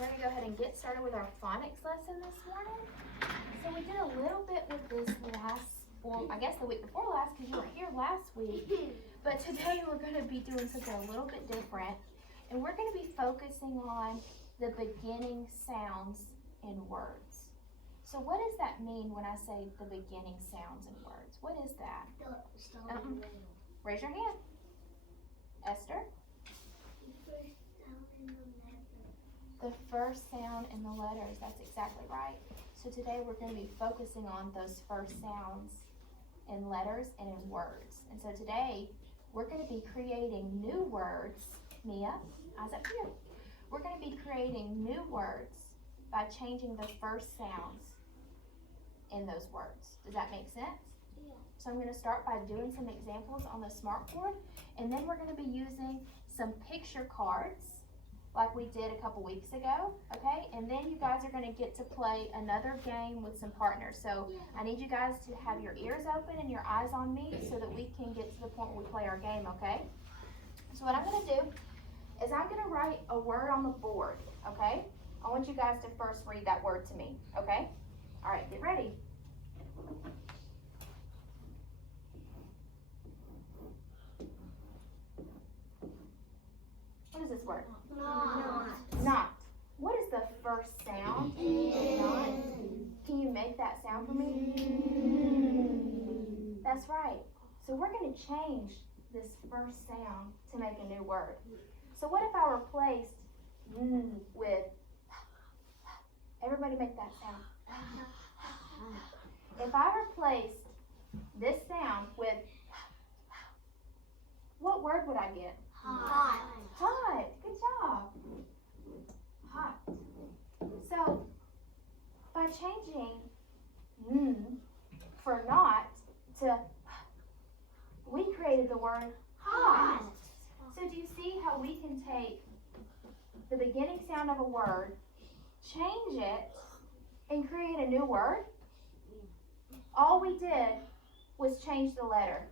we're going to go ahead and get started with our phonics lesson this morning. So we did a little bit with this I guess the week before last because you weren't here last week. But today we're going to be doing something a little bit different. And we're going to be focusing on the beginning sounds in words. So what does that mean when I say the beginning sounds in words? What is that? Raise your hand. Esther? The first sound in the letters. That's exactly right. So today we're going to be focusing on those first sounds in letters and in words. And so today we're going to be creating new words. Mia, eyes up here. We're going to be creating new words by changing the first sounds in those words. Does that make sense? Yeah. So I'm going to start by doing some examples on the smartboard, and then we're going to be using some picture cards like we did a couple weeks ago, okay? And then you guys are going to get to play another game with some partners. So I need you guys to have your ears open and your eyes on me so that we can get to the point where we play our game, okay? So what I'm going to do is I'm going to write a word on the board, okay? I want you guys to first read that word to me, okay? All right, get ready. What is this word? Not. What is the first sound in not? Can you make that sound for me? That's right. So we're going to change this first sound to make a new word. So what if I replaced with, everybody make that sound. If I replaced this sound with, what word would I get? Hot. Hot. Good job. Hot. So, by changing for not to, we created the word hot. So do you see how we can take the beginning sound of a word, change it, and create a new word? All we did was change the letter.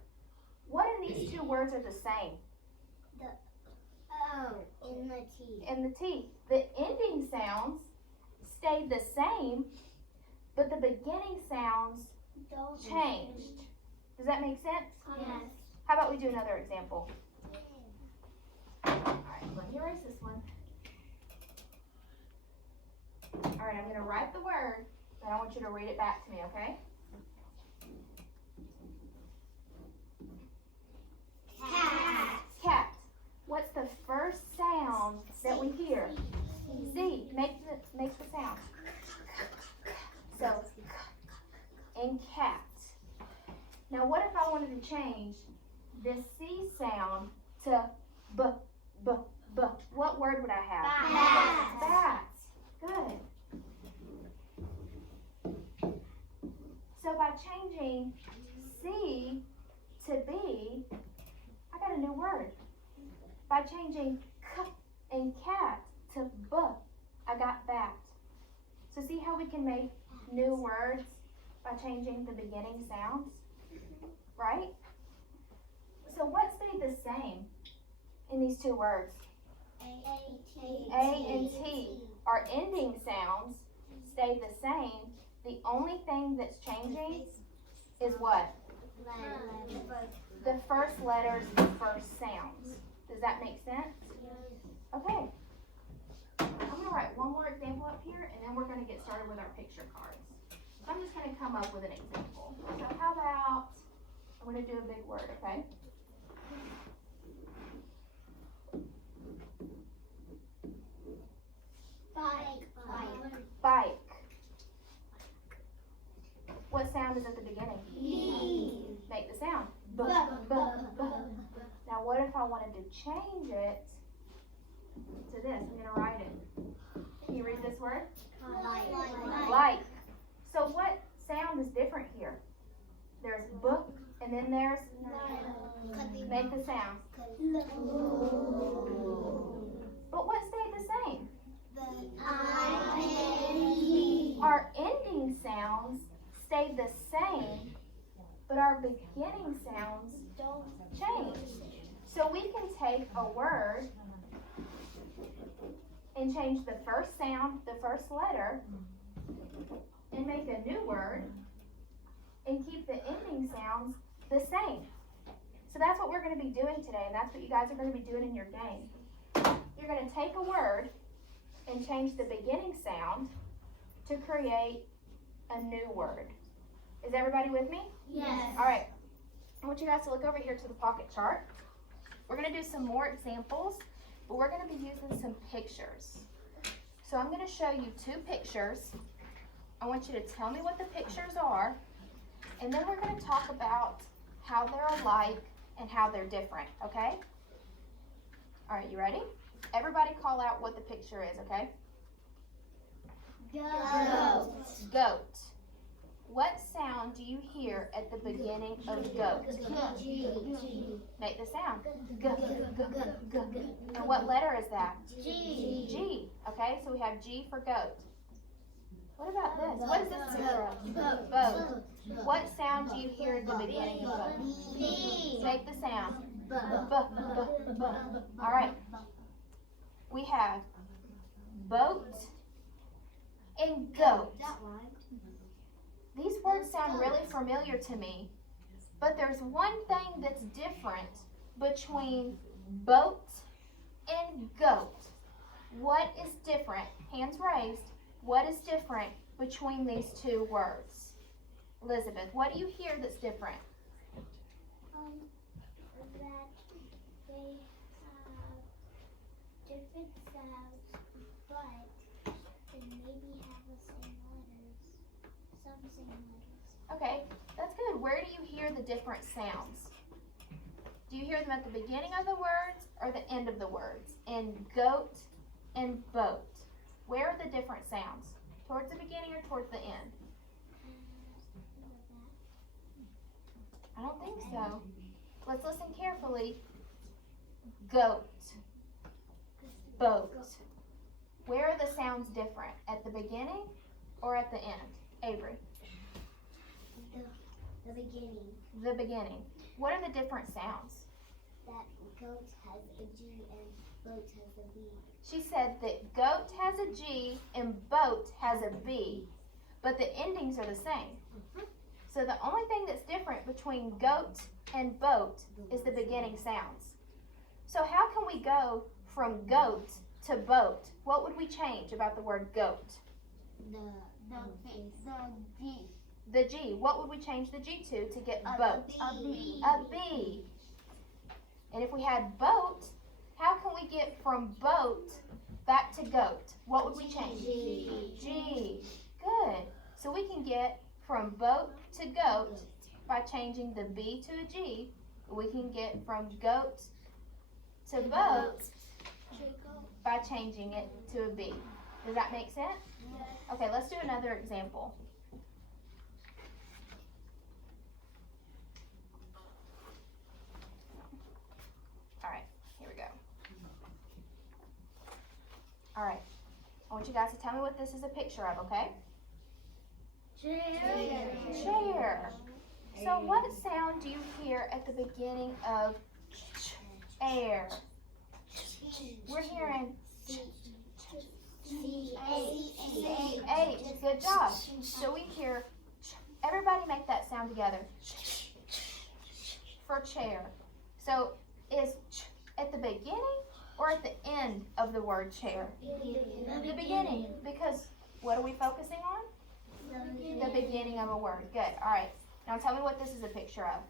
What in these two words are the same? In the T. And the T. The ending sounds stayed the same, but the beginning sounds changed. Does that make sense? Yes. How about we do another example? Alright, let me erase this one. Alright, I'm going to write the word, and I want you to read it back to me, okay? Cat. Cat. What's the first sound that we hear? Z. Make the sound. So, in cat. Now, what if I wanted to change this C sound to B? What word would I have? Bat. Bats. Good. So by changing C to B, I got a new word. By changing K and cat to B, I got bat. So see how we can make new words by changing the beginning sounds? Right? So what stayed the same in these two words? A and T. Our ending sounds stayed the same. The only thing that's changing is what? The first letters, the first sounds. Does that make sense? Okay. I'm going to write one more example up here, and then we're going to get started with our picture cards. So I'm just going to come up with an example. So how about, I'm going to do a big word, okay? Bike. What sound is at the beginning? B. Make the sound. B. Now what if I wanted to change it to this? I'm going to write it. Can you read this word? Like. So what sound is different here? There's B, and then there's, make the sound. But what stayed the same? Our ending sounds stayed the same, but our beginning sounds change. So we can take a word and change the first sound, the first letter, and make a new word, and keep the ending sounds the same. So that's what we're going to be doing today, and that's what you guys are going to be doing in your game. You're going to take a word and change the beginning sound to create a new word. Is everybody with me? Yes. All right. I want you guys to look over here to the pocket chart. We're going to do some more examples, but we're going to be using some pictures. So I'm going to show you 2 pictures. I want you to tell me what the pictures are, and then we're going to talk about how they're alike and how they're different, okay? All right, you ready? Everybody call out what the picture is, okay? Goat. Goat. What sound do you hear at the beginning of goat? G. Make the sound. G, g, g, g. And what letter is that? G. G. Okay, so we have G for goat. What about this? What is this picture of? Boat. What sound do you hear at the beginning of boat? B. Make the sound. B. B, b, b. All right. We have boat and goat. These words sound really familiar to me, but there's one thing that's different between boat and goat. What is different? Hands raised. What is different between these 2 words? Elizabeth, what do you hear that's different? That they have different sounds, but they maybe have the same letters. Some same letters. Okay, that's good. Where do you hear the different sounds? Do you hear them at the beginning of the words or the end of the words? In goat and boat. Where are the different sounds? Towards the beginning or towards the end? I don't think so. Let's listen carefully. Goat. Boat. Where are the sounds different? At the beginning or at the end? Avery. The beginning. The beginning. What are the different sounds? That goat has a G and boat has a B. She said that goat has a G and boat has a B, but the endings are the same. So the only thing that's different between goat and boat is the beginning sounds. So how can we go from goat to boat? What would we change about the word goat? The G. The G. What would we change the G to get boat? A B. A B. And if we had boat, how can we get from boat back to goat? What would we change? G. G. Good. So we can get from boat to goat by changing the B to a G. We can get from goat to boat by changing it to a B. Does that make sense? Okay, let's do another example. All right, here we go. All right, I want you guys to tell me what this is a picture of, okay? Chair. So what sound do you hear at the beginning of air? We're hearing H. Good job. So we hear, everybody make that sound together. For chair. So is at the beginning or at the end of the word chair? The beginning. Because what are we focusing on? The beginning of a word. Good. All right. Now tell me what this is a picture of.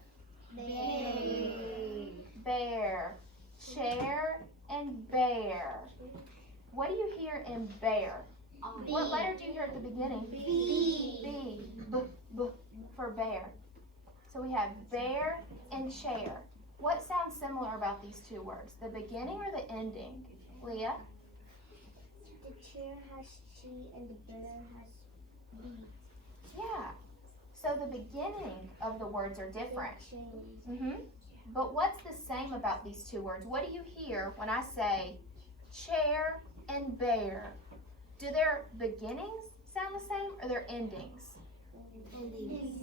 Bear. Chair and bear. What do you hear in bear? What letter do you hear at the beginning? B. B. B for bear. So we have bear and chair. What sounds similar about these 2 words? The beginning or the ending? Leah? The chair has G and the bear has B. Yeah. So the beginning of the words are different. But what's the same about these 2 words? What do you hear when I say chair and bear? Do their beginnings sound the same or their endings?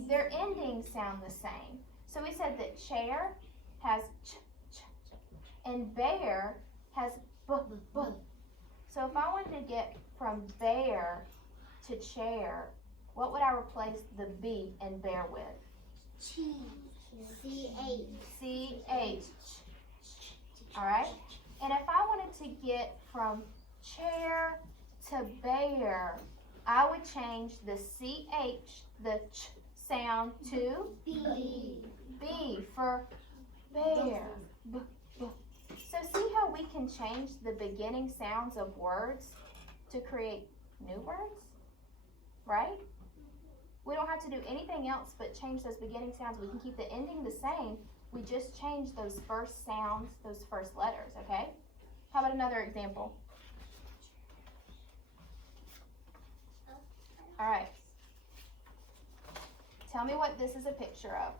Their endings sound the same. So we said that chair has ch, ch, ch, and bear has b, b. So if I wanted to get from bear to chair, what would I replace the B in bear with? C-H. C-H. Alright? And if I wanted to get from chair to bear, I would change the C-H, the ch sound to B. B for bear. B, b. So see how we can change the beginning sounds of words to create new words? Right? We don't have to do anything else but change those beginning sounds. We can keep the ending the same. We just change those first sounds, those first letters, okay? How about another example? All right. Tell me what this is a picture of.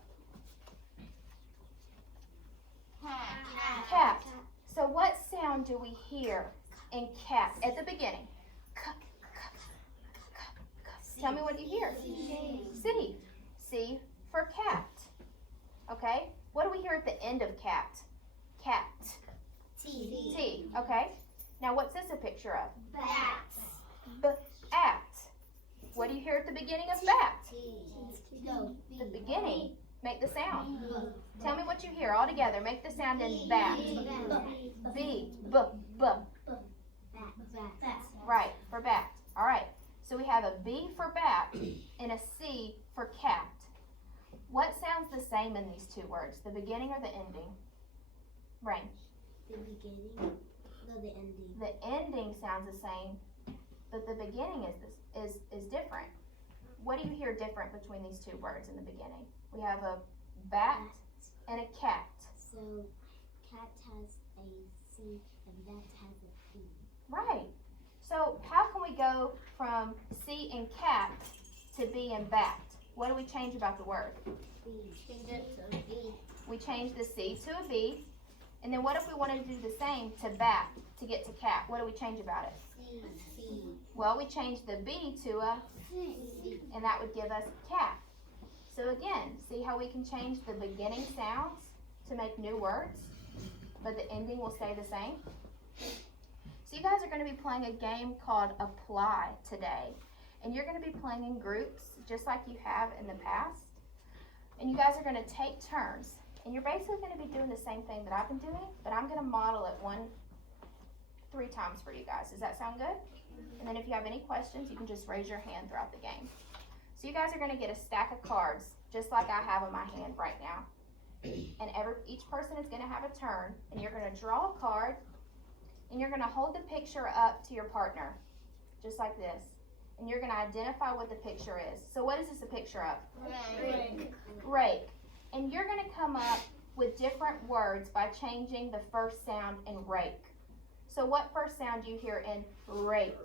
Cat. So what sound do we hear in cat at the beginning? K, k, k, k. Tell me what you hear. C. C for cat. Okay? What do we hear at the end of cat? Cat. T. T. Okay? Now what's this a picture of? Bat. B-at. What do you hear at the beginning of bat? No. The beginning. Make the sound. Tell me what you hear all together. Make the sound in bat. B. B. B. Right, for bat. All right. So we have a B for bat and a C for cat. What sounds the same in these two words? The beginning or the ending? Rain. The beginning. No, the ending. The ending sounds the same, but the beginning is different. What do you hear different between these two words in the beginning? We have a bat and a cat. So, cat has a C and bat has a B. Right. So how can we go from C and cat to B and bat? What do we change about the word? B. Change it to B. We change the C to a B. And then what if we wanted to do the same to bat to get to cat? What do we change about it? C. Well, we change the B to a, C. and that would give us cat. So again, see how we can change the beginning sounds to make new words, but the ending will stay the same? So you guys are going to be playing a game called Apply today. And you're going to be playing in groups, just like you have in the past. And you guys are going to take turns. And you're basically going to be doing the same thing that I've been doing, but I'm going to model it 3 times for you guys. Does that sound good? And then if you have any questions, you can just raise your hand throughout the game. So you guys are going to get a stack of cards, just like I have in my hand right now. And each person is going to have a turn, and you're going to draw a card, and you're going to hold the picture up to your partner, just like this. And you're going to identify what the picture is. So what is this a picture of? Rake. Rake. And you're going to come up with different words by changing the first sound in rake. So what first sound do you hear in rake?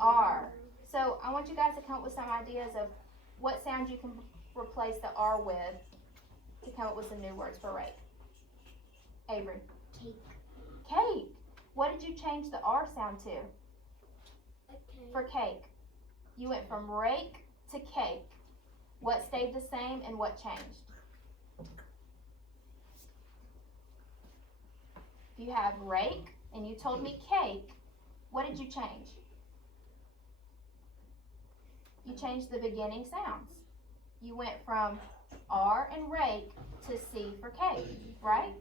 R. So I want you guys to come up with some ideas of what sound you can replace the R with to come up with some new words for rake. Avery. Cake. Cake. What did you change the R sound to for cake? You went from rake to cake. What stayed the same and what changed? You have rake and you told me cake. What did you change? You changed the beginning sounds. You went from R and rake to C for cake, right?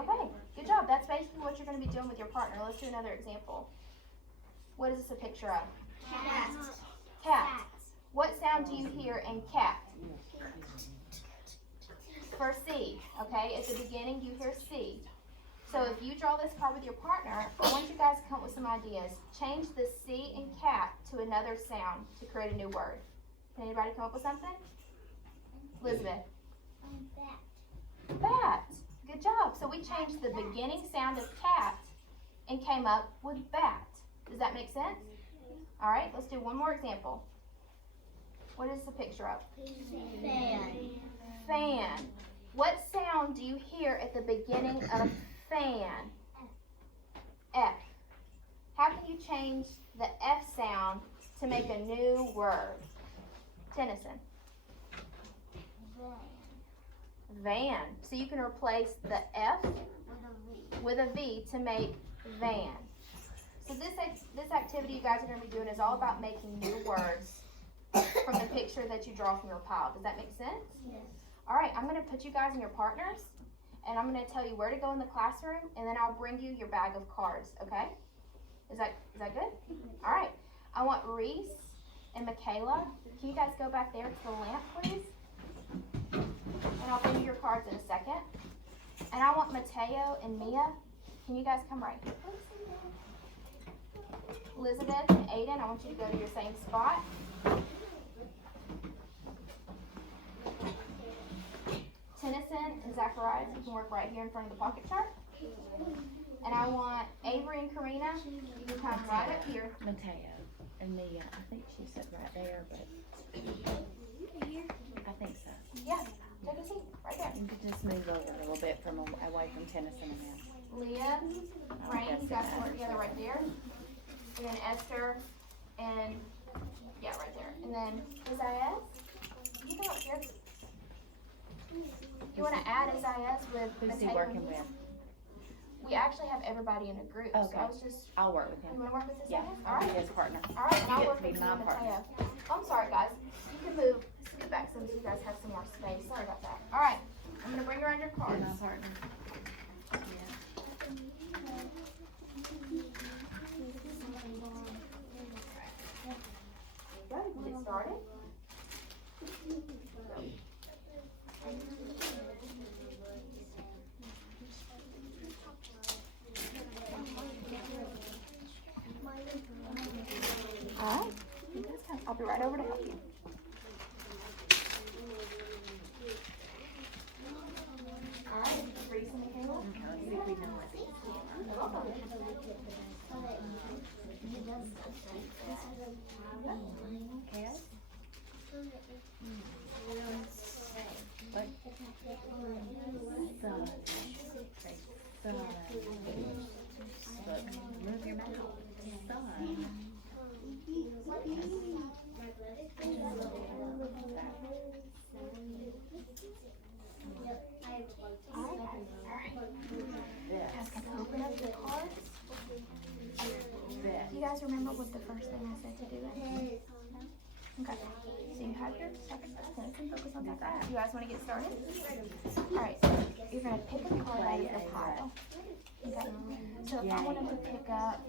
Okay, good job. That's basically what you're going to be doing with your partner. Let's do another example. What is this a picture of? Cat. Cat. What sound do you hear in cat? For C, okay? At the beginning, you hear C. So if you draw this card with your partner, I want you guys to come up with some ideas. Change the C in cat to another sound to create a new word. Can anybody come up with something? Elizabeth. Bat. Bat. Good job. So we changed the beginning sound of cat and came up with bat. Does that make sense? All right, let's do one more example. What is the picture of? Fan. Fan. What sound do you hear at the beginning of fan? F. How can you change the F sound to make a new word? Tennyson. Van. So you can replace the F with a V to make van. So this activity you guys are going to be doing is all about making new words from the picture that you draw from your pile. Does that make sense? Yes. All right, I'm going to put you guys in your partners, and I'm going to tell you where to go in the classroom, and then I'll bring you your bag of cards, okay? Is that good? All right. I want Reese and Michaela. Can you guys go back there to the lamp, please? And I'll bring you your cards in a second. And I want Mateo and Mia. Can you guys come right here, please? Elizabeth and Aiden, I want you to go to your same spot. Tennyson and Zacharias, you can work right here in front of the pocket chart. And I want Avery and Karina, you can come right up here. Mateo and Mia, I think she said right there, but I think so. Yeah, take a seat, right there. You could just move over a little bit from away from Tennyson and them. Leah, Rain, you guys can work together right there. And then Esther, and yeah, right there. And then Isaiah, you go up here. You want to add Isaiah with Who's he Mateo? working with? We actually have everybody in a group, so Okay. I was just, I'll work with you him. want to work with Yeah, Isaiah? All I'll be right. his partner. All right, and I'll You work get with to you be and my partner. Mateo. I'm sorry, guys. You can move, scoot back so that you guys have some more space. Sorry about that. All right, I'm going to bring around your You're cards. my partner. Go, get started. All right, you guys come. I'll be right over to help you. All right, Reese and Michaela. Okay, let's see if we know what these You're welcome. Okay. What? Sun. Sun. Look, move your mouth. Sun. All right. You guys can open up your cards. This. Do you guys remember what the first thing I said to do? Okay. So you have your second pen. Focus on that. You guys want to get started? All right. So you're gonna pick a card out of your pile. Okay. So if I wanted to pick up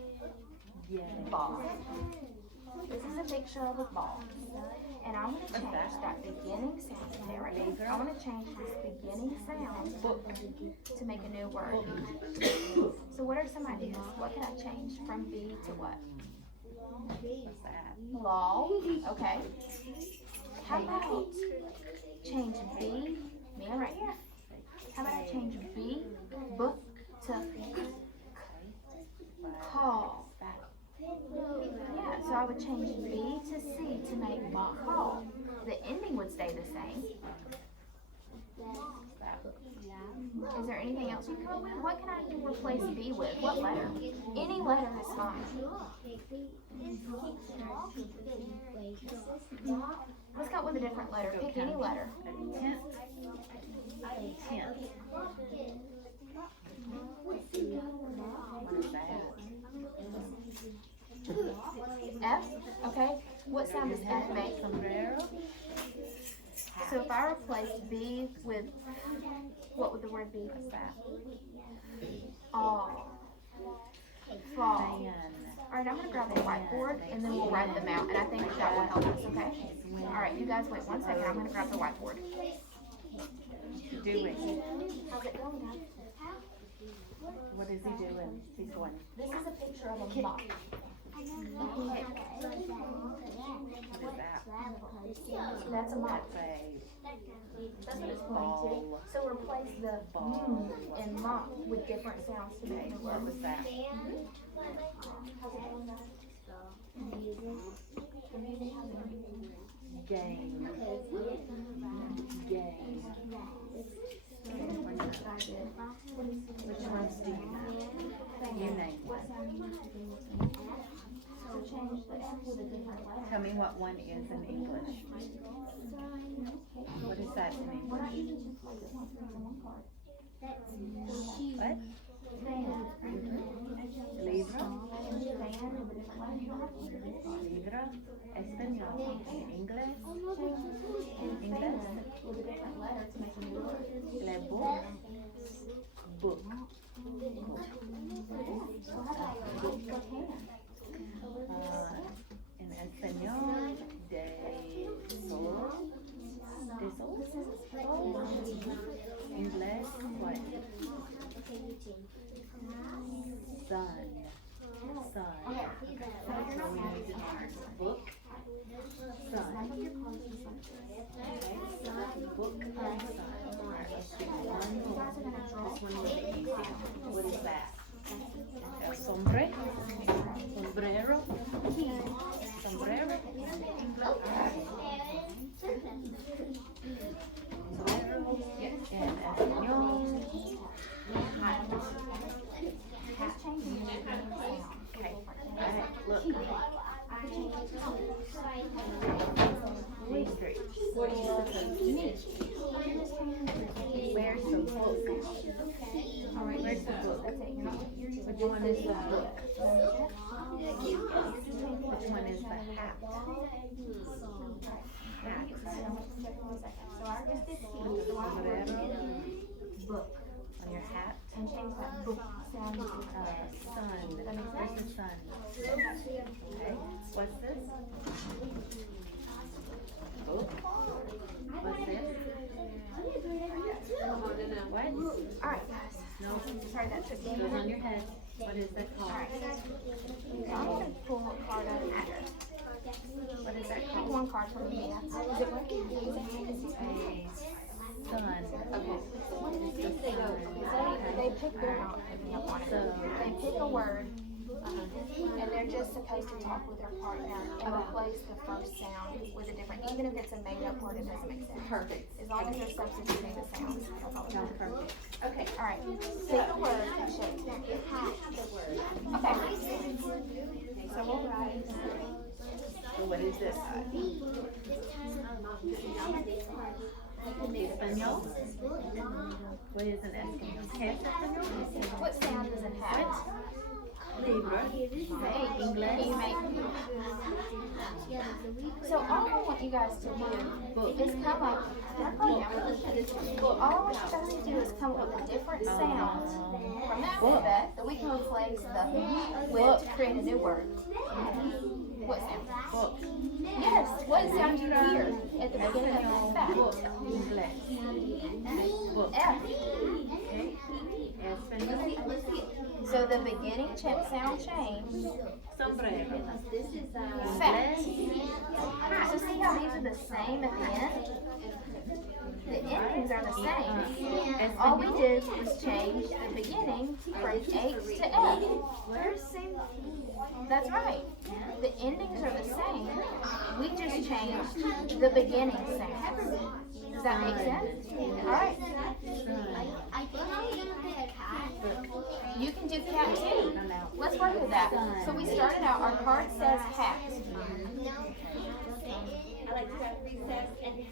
Yeah. ball, this is a picture of a ball, and I want to change that beginning sound. Stay right there. I want to change this beginning sound to make a new word. So what are some ideas? What can I change from B to what? What's that? Law. Okay. How about change B? Mia, right here. How about I change B, book to call? Yeah, so I would change B to C to make call. The ending would stay the same. Is there anything else you can come up with? What can I replace B with? What letter? Any letter is fine. Let's go with a different letter. Pick any letter. Tenth. Tenth. What is that? F? Okay. What sound does F make? Sombrero. So if I replace B with, what would the word be? What's that? All. Fall. Fan. Alright, I'm gonna grab a whiteboard and then we'll write them out, and I think that will help us, okay? Alright, you guys wait 1 second, I'm gonna grab the whiteboard. Doing. How's it going, guys? What is he doing? He's going. This is a picture of a moth. What is that? That's a moth. That's That's what it's going to. ball. So replace the and moth with different sounds to make the What word. was that? How's it going, guys? Game. Game. Which ones do you know? You name one. So change the F with a different letter. Tell me what one is in English. What is that in Why don't English? you just place it one on one card? What? Fan. Libro. And fan with a different letter. You don't have to use a different Libro. Español. Inglés. Inglés. With a different letter to make a new word. Le book. Book. So how about book hand? En español, de sol. De sol. Inglés, what? Sun. Sun. Okay. So we need to mark book. Sun. Book and sun. Alright, let's do one more. This one will be easy. What is that? Sombre. Sombrero. Sombrero. Sombrero. En español. Hat. Just changing the beginning sound. Okay. Alright, look. Please street. What are you supposed to do? Where's the book? Alright, where's the book? That's it. You're not. Which one is the book? Which one is the hat? Hat. So I just did Sombrero. book On your hat. and change that book sound to Sun. Where's the sun? Okay. What's this? Book. What's this? What? Alright guys. No. Sorry that took Goes me. on your head. What is that called? Alright. I'm gonna pull a card out of here. What is that Pick called? one card for me. Is it working? A sun. Okay. It's the sun. They pick their own if you don't want it. They pick a word and they're just supposed to talk with their partner and replace the first sound with a different, even if it's a made up word, it doesn't make sense. Perfect. As long as they're substituting the sounds. That's all. No, perfect. Okay. Alright, pick a word and show it to me. Okay. So we'll write. So what is this? Español? What is an español? ¿Qué es español? What sound does it have? Libro. Hey, English. you make. So all I want you guys to do is come up. All I want you guys to do is come up with a different sound from the alphabet that we can replace the with to create a new word. What sound? Book. Yes. What sound do you hear at the beginning of the Book. alphabet? English. Book. F. Okay. Español. So the beginning sound changed. Sombrero. Fat. So see how these are the same at the end? The endings are the same. All we did was change the beginning from H to F. That's right. The endings are the same. We just changed the beginning sound. Does that make sense? Alright. You can do cat too. Let's work with that. So we started out, our card says hat.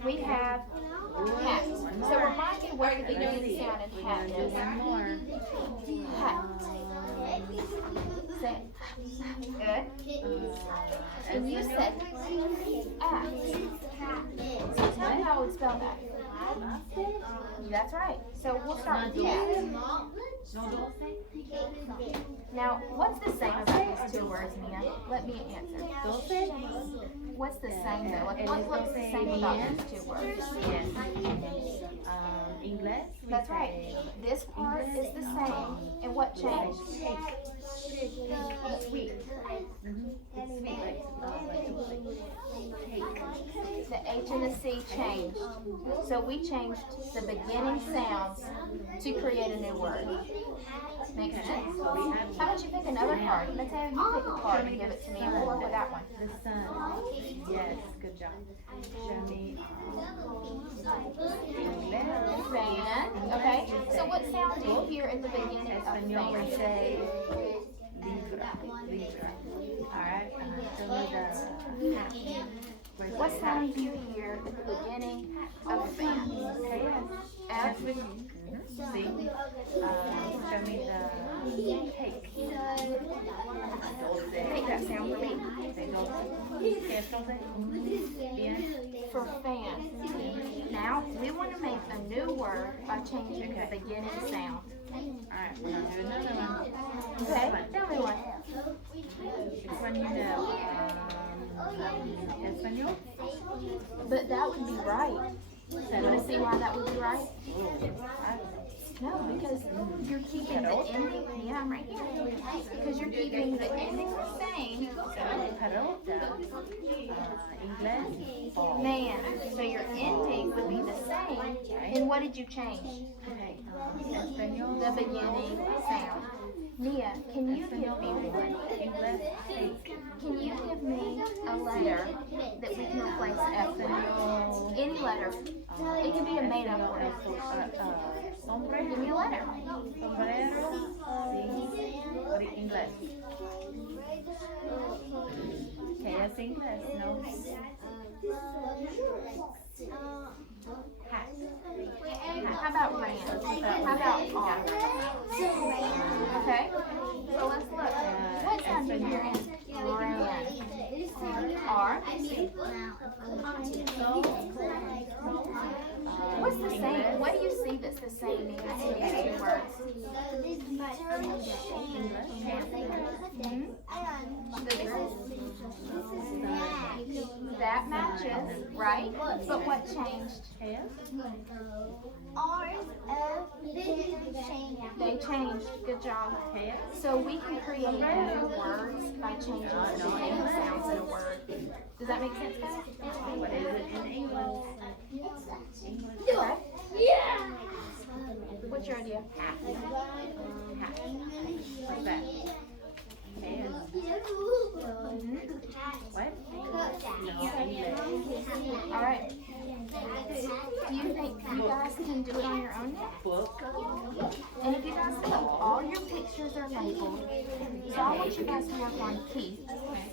We have hat. So remind me where the beginning sound in hat is. One more. Hat. Say it. Good. And you said at. So tell me how I would spell that. That's right. So we'll start with cat. Now, what's the same about these two words, Mia? Let me answer. What's the same though? Like, what's the same about these two words? English. That's right. This part is the same. And what changed? Sweet. The H and the C changed. So we changed the beginning sounds to create a new word. Makes sense? How about you pick another card? Mateo, you pick a card and give it to me. We'll work with that one. The sun. Yes, good job. Show me. Fan. Okay. So what sound do you hear at the beginning of Español would fan? say Libra. Libra. Alright, show me the hat. Where's What the hat? sound do you hear at the beginning of fan? Okay, F. see? Show me the cake. Make that sound for me. Bien. For fan. Now, we want to make a new word by changing the beginning sound. Alright, we're gonna do another one. Okay? Tell me one. Which one you know? Espanol? But that would be right. You want to see why that would be right? No, because you're keeping the ending. Yeah, I'm right here. Because you're keeping the ending the same. Pelota. Inglés. Ball. Man, so your ending would be the same. And what did you change? Okay. Espanol. The beginning sound. Mia, can you give me one? Inglés. Can you give me a letter that we can replace F in? Any letter. It can be a made up word. Sombre. Give me a letter. Sombrero. Sí. Inglés. ¿Qué es inglés? No. Hat. How about ran? How about R? Okay. So let's look. What sound do you hear in ran? R. What's the same? What do you see that's the same in these two words? That matches, right? But what changed? They changed. Good job. So we can create new words by changing the beginning sounds in a word. Does that make sense, guys? What is it in English? Okay. What's your idea? Hat. What's that? Hand. What? No, English. All right. Do you think you guys can do it on your own yet? Book. And if you guys do, all your pictures are labeled. So I want you guys to work on Keith,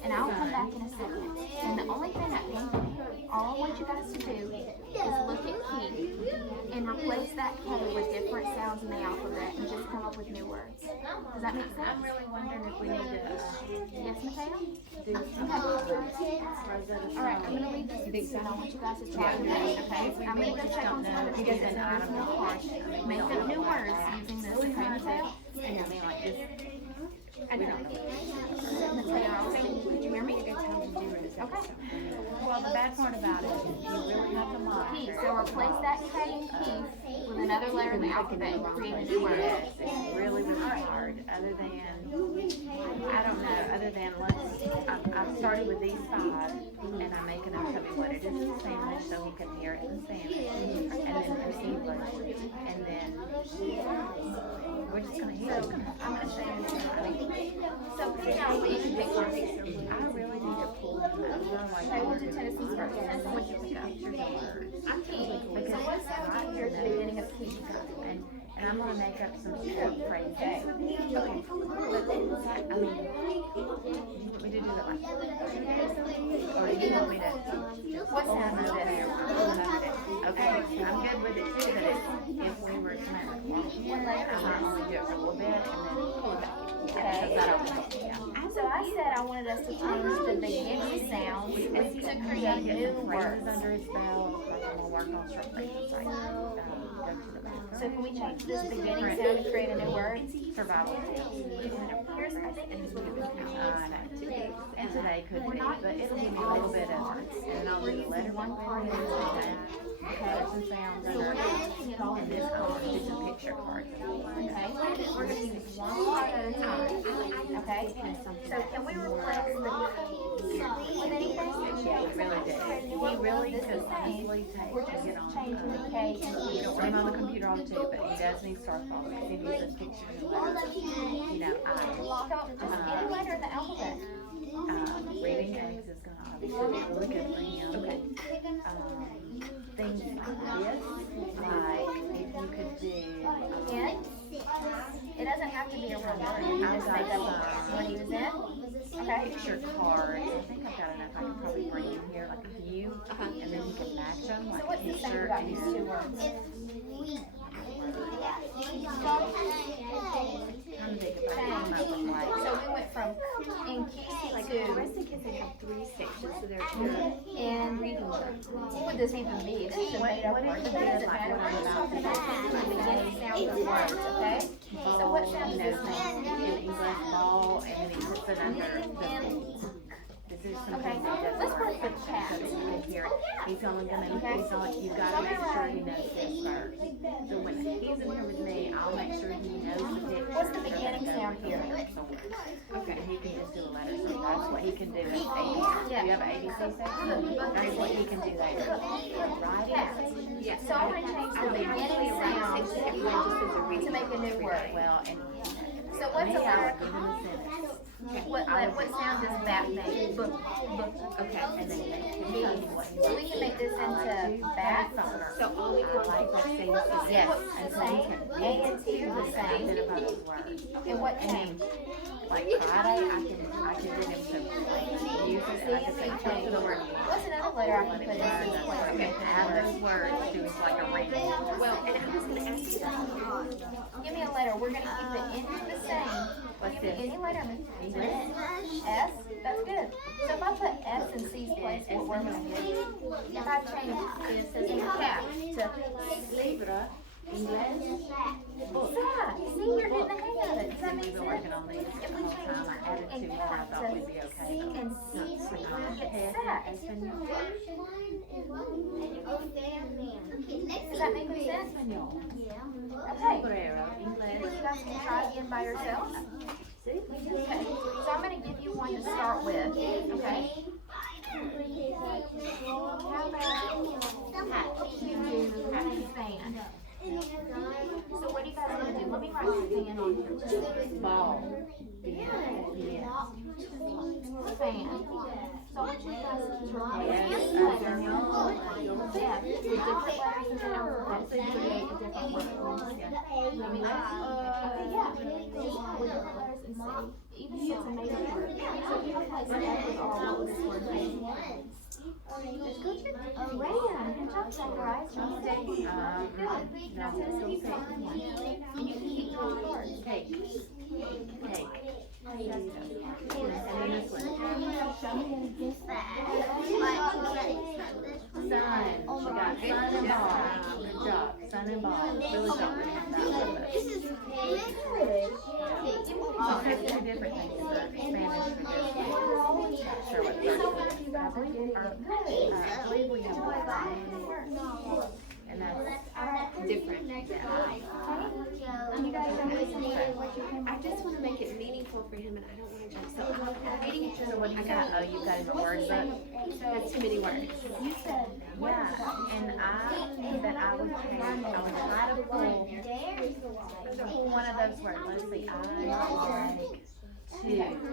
and I'll come back in a second. And the only thing all I want you guys to do is look at Keith and replace that K with different sounds in the alphabet and just come up with new words. Does that make sense? I'm really wondering if we need to Yes, Mateo? do some All right, I'm going to leave this big sound. I want you guys to try to read, okay? I'm going to go check on some other videos and there's no harsh. Make up new words using this, okay, Mateo? I mean, like this. I know. Mateo, did you hear me? Okay. Well, the bad part about it is you really have to monitor. Keith, so replace that K in Keith with another letter in the alphabet and create a new word. It's really, really hard. Other than, I don't know, other than I've started with these 5 and I'm making them tell me what it is in Spanish so we can hear it in Spanish. And then there's English. And then we're just going to hear it. I'm going to show you. So put down these pictures. I really need to pull them over. Okay, we'll do Tennessee first. Tennessee, what'd you pick up? I'm Keith. So what sound do you hear at the beginning of Keith? And I'm going to make up some short phrases. Okay. I mean, you want me to do it like, or do you want me to? What sound is it? Okay, I'm good with it too, but if we were to make I might only do it for a little bit and then pull it back. Okay. So I said I wanted us to change the beginning sound to create new words. Under his belt, like I'm going to work on short phrases like, go to the bathroom. So can we change this beginning sound to create a new word? Survival Here's, I think this would be and today could be, but it'll give me a little bit of, and I'll do the letter one part and that. Colors and sounds under, and this card is a picture card. Okay, we're going to use one part at a time. Okay, so can we replace the with anything? Yeah, he really did. He really could easily We're take it just on. changing the K and You don't want him on the computer all the time, but he does need star phone because he needs his pictures and letters. You know, just any letter in the alphabet. reading eggs is going to obviously be really good for him. Okay. Things like this, like if you could do. In? It doesn't have to be a real word. You can just make up a word. You want to use it? Okay. Picture cards. I think I've got enough. I can probably bring in here like a few, and then you can match them So like what's the same t-shirt about these two and words? kind of big if I came up with like. So we from and K Like to the rest of the kids, they have 3 stations, so they're and reading them. what would this even be? This is a made up What word. is But it that doesn't like matter. what We're just I'm talking about the beginning sounds of words, okay? So what sound You does know, this make? in English, ball, and then he puts it under the. This is something Okay, that doesn't let's work with so cat. that you can hear it. He's only gonna, Okay. he's only, you gotta make sure he knows this first. So when he's in here with me, I'll make sure he knows the dictionary. What's the beginning sound here? Okay, he can just do a letter, so that's what he can do. It's ABC. Yeah. You have an ABC section? That's what he can do there. Writing section? Yeah. So I'm gonna change the beginning sound to make a new word. Well, and So what's a now, letter? give him a sentence. What sound does that make? Book. Okay, and then you can tell me what he So we can make this into bat. So all we would like to say is Yes. and so he can A and T are the same. identify those words. And what change? Like Friday, I can get him to use it and I can say, change the word. What's another letter I can put in this place? Okay, add those words to it like a ring. Well, and I was gonna ask you that. Give me a letter. We're gonna keep the ending the same. What's Give me this? any letter. English? S. That's good. So if I put S in C's place, what word would I get? If I change this as cat to Libra, English. sat. See, you're getting the hang of it. Does that And make we've been sense? working on these the whole time. I added And 2 more. I cat thought to we'd be okay. C and C, so you're gonna get Yes, sat. Espanol. Does that make any sense? Okay. Sombrero, You English. guys can try again by yourselves. See? Okay. So I'm gonna give you one to start with. Okay. How about happy fan? So what do you guys want to do? Let me write fan on here. Ball. Fan. So I want you guys to replace Yes, this letter with different letters in the alphabet so you create a different word. Let me know. Okay, yeah. With different letters in C. Even if it's a made up word. So if you replace F with R, what would this word be? Ran. Good job, Zachariah. No, Now, Tennessee, pick one. And you can keep throwing cards. Cake. Cake. And then this one. Show me this. Sun. She got sun and ball. Good job. Sun and ball. Really don't remember that one, but This is okay, 2 different things for Spanish for this. Not sure what first is. I believe we have one. And that's different. And you guys are listening to what you came I up just want to make it meaningful for him, and I don't want to jump. So I'm reading. So what do you got? Oh, you got his word book? That's too many words. You said, Yeah, and I would try to pull one of those words. Let's see, I like to.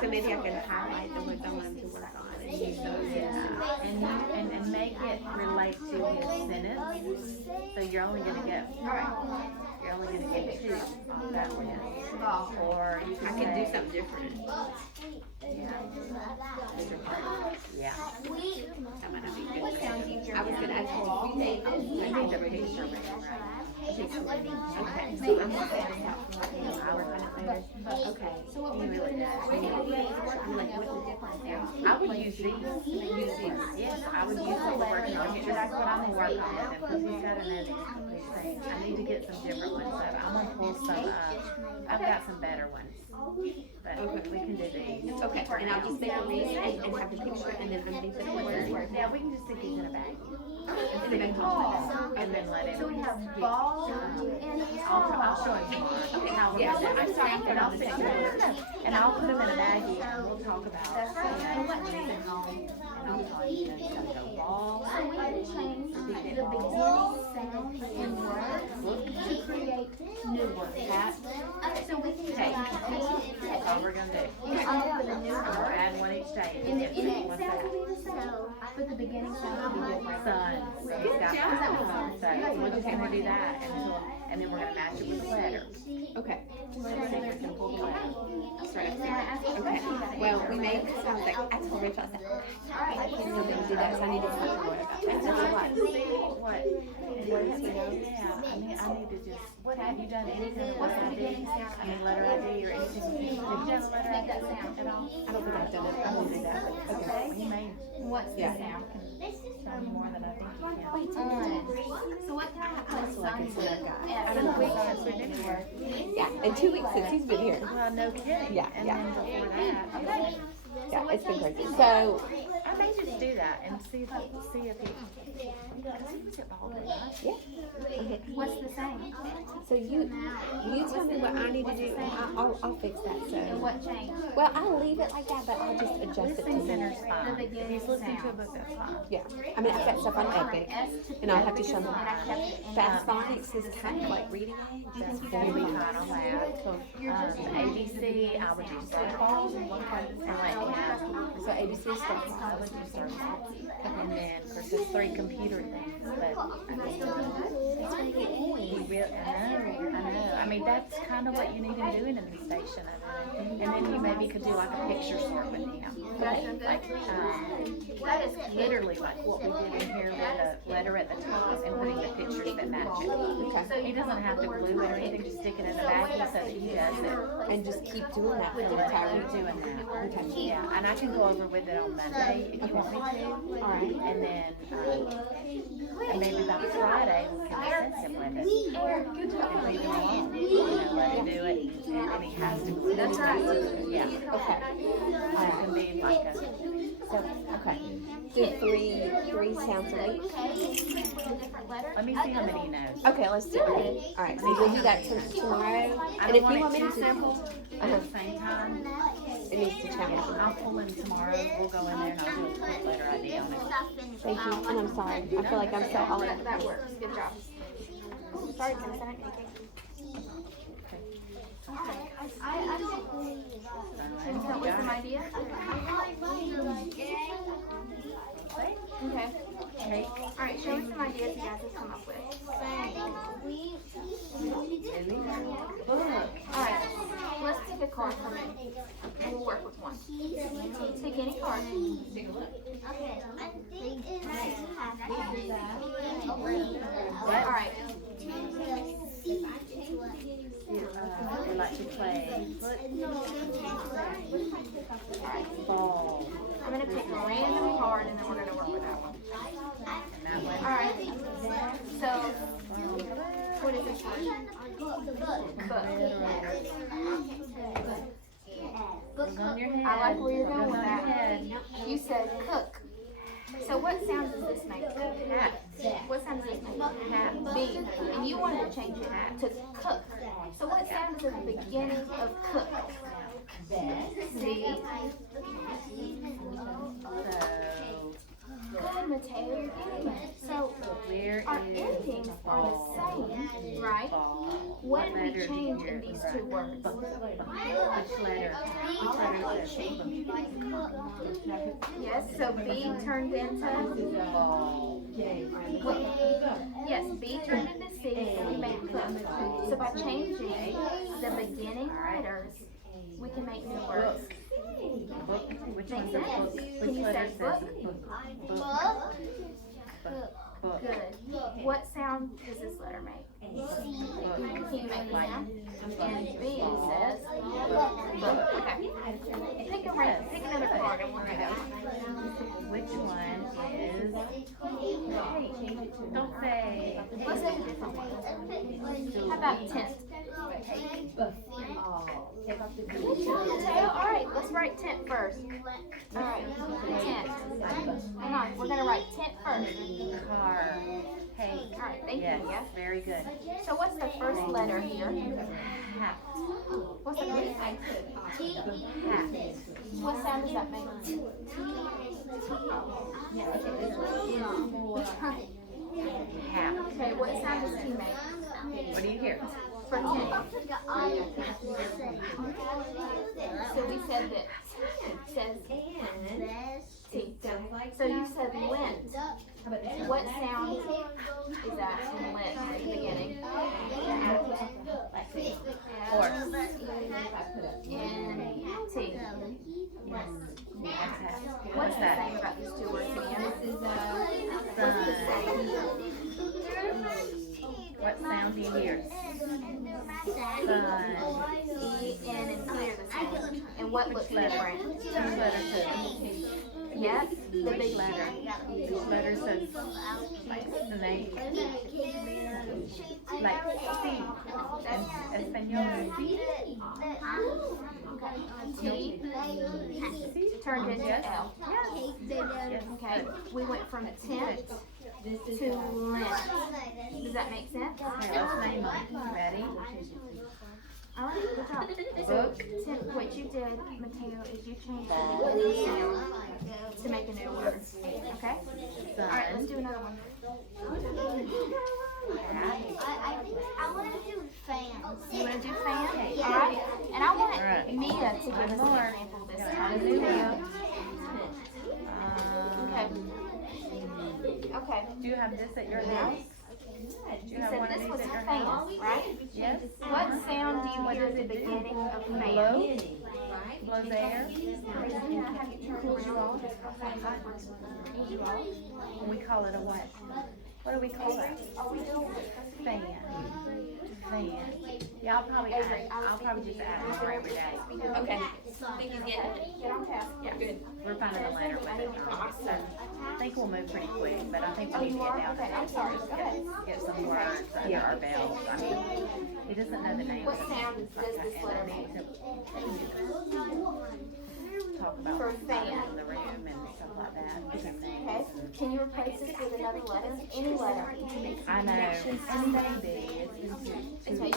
So maybe I can highlight the words I want him to work on and use those. Yeah, and make it relate to his sentence. So you're only gonna get, you're only gonna get 2 on that one. Or you I can can do say, something different. yeah. That might not be what good. sounds easier? I was gonna ask you. You need the picture ready, right? Okay, so I'm gonna I was gonna say this, okay. So what You we're really doing is got we're it. gonna be working with the different sounds. I would use these. Yes, I would use what we're working on here. That's what I'm gonna work on with him, because he's got an edit. I need to get some different ones, so I'm gonna pull some, I've got some better ones. But we can do these. Okay, and I'll just make a read and have the picture, and then underneath the word. Yeah, we can just stick these in a bag. And then Ball. And then let it. So we have ball and I'll show you tomorrow how we're Yeah, gonna do it. I'm sorry, And I'll put and I'll put them in a baggie and we'll talk about. That's right. And what change? And I'll tell you, it's gonna go ball. So we can change the beginning sound in words to create new words. Cat, So we can cake. take That's all we're gonna do. I'll put a new We'll word. add one each day. And the Yes, ending what's sound that? will be the same, but the beginning sound will be different. Sun. So it's got sun. So we're just gonna do that and then we're gonna match it with a letter. Okay. See if we can pull the letter. Right. Can I ask you a Okay. question about it? Well, we may, because I was like, I told Rachel, I said, I can't really do that, so I need to talk to Roy about that. And just like, see what does he know? Yeah, I need to just, what have you done anything? What's the beginning sound? I mean, letter ID or anything, have you done a letter Make that ID sound. at all? I don't think I've done it. I will do that, but okay, you may What's the Yeah. sound? tell me more than I think you can. So what time I play So I can see that guy. Yeah, I don't know, we can't fit anywhere. Yeah, in 2 weeks since he's been here. Well, no kidding. Yeah, And yeah. then before that, okay. Yeah, it's been crazy. So, I may just do that and see if he, because he was at Baldwin, right? yeah. Okay. What's the same? So you tell me what I need to do, and I'll fix that. And So, what changed? well, I'll leave it like that, but I'll just adjust it to Listening me. center's The fine. If beginning he's listening to a sound. book, that's fine. Yeah, I mean, I've got stuff on Epic, and I'll have to show them. And I kept it in. Fast phonics is kind of like reading age. That's we'll be fine on that. ABC, I would do softball and let him have. So ABC is stuff. I would do softball. And then, of course, there's 3 computer things, but I mean, I know. I mean, that's kind of what you need him doing in the station. And then you maybe could do like a picture sort with him. Like, That is literally like what we did in here with a letter at the top and putting the pictures that match it. Okay. He doesn't have to glue it or anything, just stick it in the baggie so that he does it. And just keep doing that for the Keep entire doing that. Okay. Yeah, and I can go over with it on Monday if you want me to. All right. And then, and maybe by Friday we can send him with it. And leave him alone. Let him do it, and he has to glue it. That's right. Yeah. Okay. So it can be like a, So, okay. Do three sounds a week. let me see how many he knows. Okay, let's do it. All right, so we'll do that tomorrow. And if you want me to sample at the same time, it needs to change. I'll pull him tomorrow. We'll go in there and I'll do a quick letter ID on it. Thank you, and I'm sorry. I feel like I'm so all over. That works. Good job. Sorry, Dennis, I didn't mean to. Can you come up with some ideas? Okay. Okay. All right, show me some ideas you guys have come up with. Book. All right, let's pick a card from it, and we'll work with one. Pick any card. All right. We like to play football. I'm gonna pick a random card, and then we're gonna work with that one. And that one. All right. So, what is this one? Book. Goes on your head. I like where you're going with Goes on your that. head. You said cook. So what sound does this make? Hat. What sound does this make? Hat. B. And you wanted to change it to cook. So what sound is at the beginning of cook? Z. Good, Mateo, you're getting it. So Where our is endings are the same, right? ball? What did we letter do change you in hear? these 2 words? Which letter? Which letter is it? Yes, so B turned into Ball. yes, B turned into C, and we made cook. So by changing the beginning letters, we can make new words. Book. Which Makes one's a sense. book? Can Which you letter say says book? book? Book. Good. What sound does this letter make? Book. Can you make a sound? And B says book. Okay. Pick another card and we'll do that. Which one is? Hey, don't say. Let's do a different one. How about tent? All right, let's write tent first. All right, tent. Hang on, we're gonna write tent first. Car. Hey. All right, thank Yes, you. Yeah. very good. So what's the first letter here? Hat. What's the first? T. Hat. What sound does that make? Hat. Okay, what sound does T make? What do you hear? For tent. So we said that says T. So you said lint. What sound is that in lint at the beginning? Horse. And T. What's What's the that? same about these two words again? What sound do you hear? Sun. E, N, and T are the same. And what looks different? Two letters. Yep, the big Each letter. Each letter says like the name. Like C. Espanol. T turned into Yes. L. Yes. Okay, we went from tint to lint. Does that make sense? Okay, let's name them. Ready? All right, good job. Book. Tint, what you did, Mateo, is you changed the new sound to make a new word. Okay? All right, let's do another one. I want to do fans. You want to do fan? All right. And I want All right. Mia to give us an More. example this time. Mia. Okay. Okay. Do you have this at your house? Do you You have said one of this these was at your fan, house? right? Yes. What sound do you hear at the beginning of fan? Blow. Blows air. And we call it a what? What do we call that? Fan. Fan. Yeah, I'll probably just add it for every day. Okay. Think he's getting it? Get on task. Yeah, good. We're finding a ladder with it. So I think we'll move pretty quick, but I think we need to get down Okay, to I'm sorry. Go ahead. get some words under our belt. I mean, he doesn't know the name. What sound does this letter make? Talk about For fan. in the room and stuff like that. Okay. Can you replace this with another letter? Any letter. I know. And maybe it's Okay,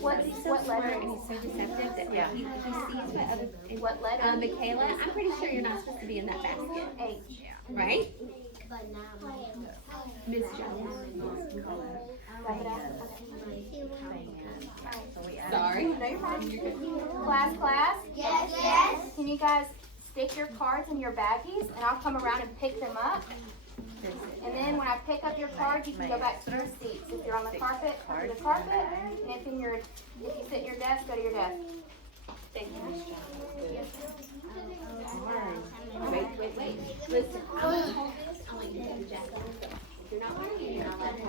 what letter? And he's so deceptive that Yeah. he sees what other. What letter? Michaela, I'm pretty sure you're not supposed to be in that basket, H. right? Miss Jones. Write it out. So we add Sorry. No, you're fine. Class. Yes. Can you guys stick your cards in your baggies and I'll come around and pick them up? And then when I pick up your cards, you can go back to your seats. If you're on the carpet, come to the carpet. And if you sit in your desk, go to your desk. Thank you, Miss Jones. Wait. Listen, I want you to do Jack. If you're not wearing it, you're not allowed to have it.